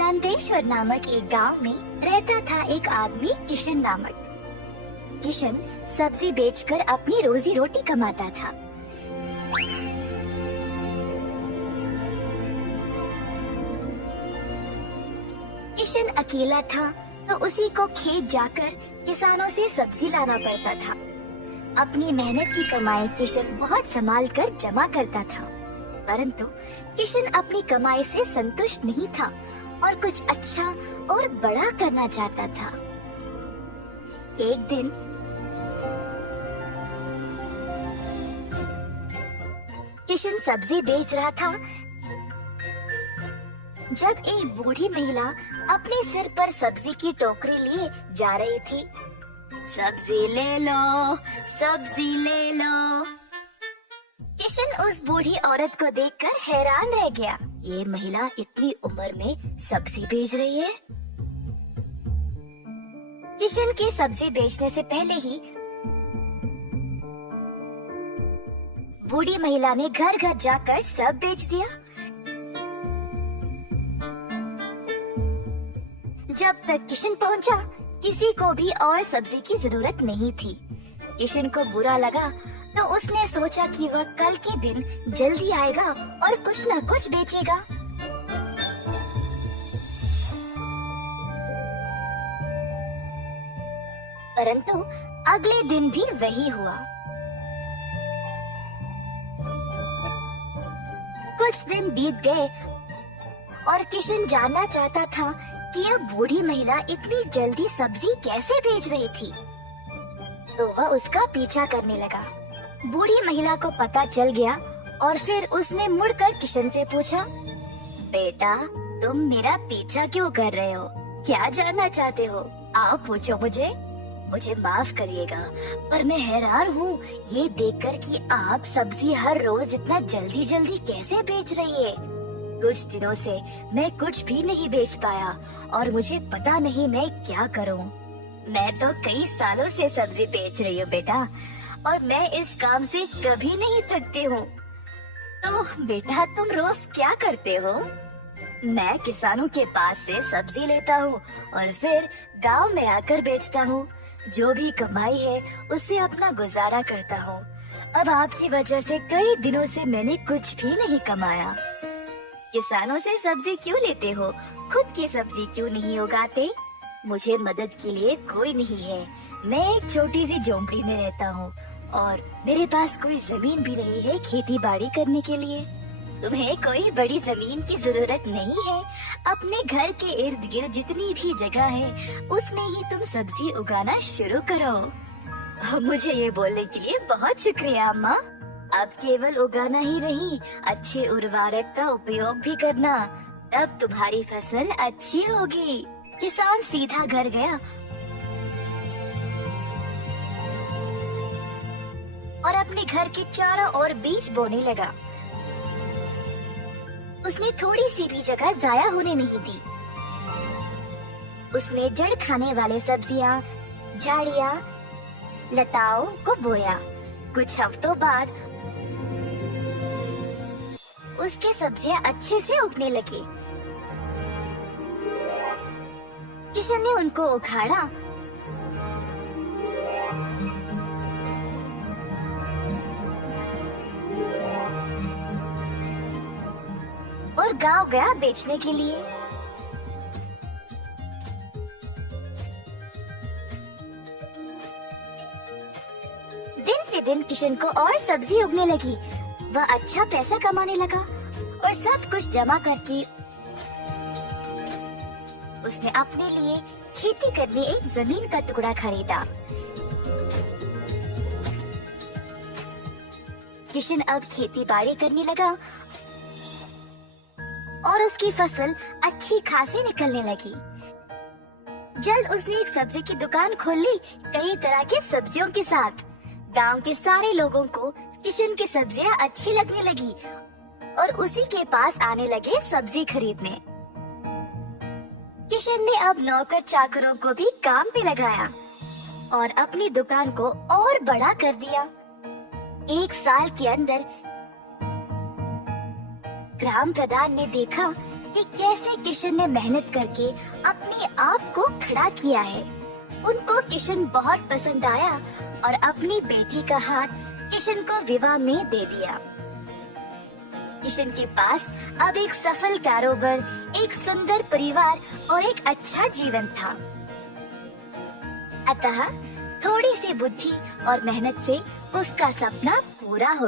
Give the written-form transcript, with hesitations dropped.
दंतेश्वर नामक एक गांव में रहता था एक आदमी किशन नामक। किशन सब्जी बेचकर अपनी रोजी रोटी कमाता था। किशन अकेला था तो उसी को खेत जाकर किसानों से सब्जी लाना पड़ता था। अपनी मेहनत की कमाई किशन बहुत संभाल कर जमा करता था, परंतु किशन अपनी कमाई से संतुष्ट नहीं था और कुछ अच्छा और बड़ा करना चाहता था। एक दिन किशन सब्जी बेच रहा था जब एक बूढ़ी महिला अपने सिर पर सब्जी की टोकरी लिए जा रही थी। सब्जी ले लो, सब्जी ले लो। किशन उस बूढ़ी औरत को देखकर हैरान रह गया। ये महिला इतनी उम्र में सब्जी बेच रही है। किशन के सब्जी बेचने से पहले ही बूढ़ी महिला ने घर घर जाकर सब बेच दिया। जब तक किशन पहुंचा, किसी को भी और सब्जी की जरूरत नहीं थी। किशन को बुरा लगा तो उसने सोचा कि वह कल के दिन जल्दी आएगा और कुछ न कुछ बेचेगा। परंतु अगले दिन भी वही हुआ। कुछ दिन बीत गए और किशन जानना चाहता था कि यह बूढ़ी महिला इतनी जल्दी सब्जी कैसे बेच रही थी, तो वह उसका पीछा करने लगा। बूढ़ी महिला को पता चल गया और फिर उसने मुड़कर किशन से पूछा, बेटा, तुम मेरा पीछा क्यों कर रहे हो? क्या जानना चाहते हो? आप पूछो मुझे माफ करिएगा, पर मैं हैरान हूँ ये देखकर कि आप सब्जी हर रोज इतना जल्दी जल्दी कैसे बेच रही है। कुछ दिनों से मैं कुछ भी नहीं बेच पाया और मुझे पता नहीं मैं क्या करूं। मैं तो कई सालों से सब्जी बेच रही हूँ बेटा, और मैं इस काम से कभी नहीं थकती हूँ। तो बेटा, तुम रोज क्या करते हो? मैं किसानों के पास से सब्जी लेता हूँ और फिर गांव में आकर बेचता हूँ। जो भी कमाई है उससे अपना गुजारा करता हूँ। अब आपकी वजह से कई दिनों से मैंने कुछ भी नहीं कमाया। किसानों से सब्जी क्यों लेते हो? खुद की सब्जी क्यों नहीं उगाते? मुझे मदद के लिए कोई नहीं है। मैं एक छोटी सी झोंपड़ी में रहता हूँ और मेरे पास कोई जमीन भी नहीं है खेती बाड़ी करने के लिए। तुम्हें कोई बड़ी जमीन की जरूरत नहीं है। अपने घर के इर्द गिर्द जितनी भी जगह है उसमें ही तुम सब्जी उगाना शुरू करो। मुझे ये बोलने के लिए बहुत शुक्रिया अम्मा। अब केवल उगाना ही नहीं, अच्छे उर्वरक का उपयोग भी करना, तब तुम्हारी फसल अच्छी होगी। किसान सीधा घर गया और अपने घर के चारों ओर बीज बोने लगा। उसने थोड़ी सी भी जगह जाया होने नहीं दी। उसने जड़ खाने वाले सब्जियां, झाड़ियां, लताओं को बोया। कुछ हफ्तों बाद उसकी सब्जियां अच्छे से उगने लगी। किशन ने उनको उखाड़ा और गांव गया बेचने के लिए। दिन पे दिन किशन को और सब्जी उगने लगी। वह अच्छा पैसा कमाने लगा और सब कुछ जमा करके उसने अपने लिए खेती करने एक जमीन का टुकड़ा खरीदा। किशन अब खेती बाड़ी करने लगा और उसकी फसल अच्छी खासी निकलने लगी। जल्द उसने एक सब्जी की दुकान खोल ली, कई तरह के सब्जियों के साथ। गांव के सारे लोगों को किशन की सब्जियां अच्छी लगने लगी और उसी के पास आने लगे सब्जी खरीदने। किशन ने अब नौकर चाकरों को भी काम पे लगाया और अपनी दुकान को और बड़ा कर दिया। एक साल के अंदर ग्राम प्रधान ने देखा कि कैसे किशन ने मेहनत करके अपने आप को खड़ा किया है। उनको किशन बहुत पसंद आया और अपनी बेटी का हाथ किशन को विवाह में दे दिया। किशन के पास अब एक सफल कारोबार, एक सुंदर परिवार और एक अच्छा जीवन था। अतः थोड़ी सी बुद्धि और मेहनत से उसका सपना पूरा हो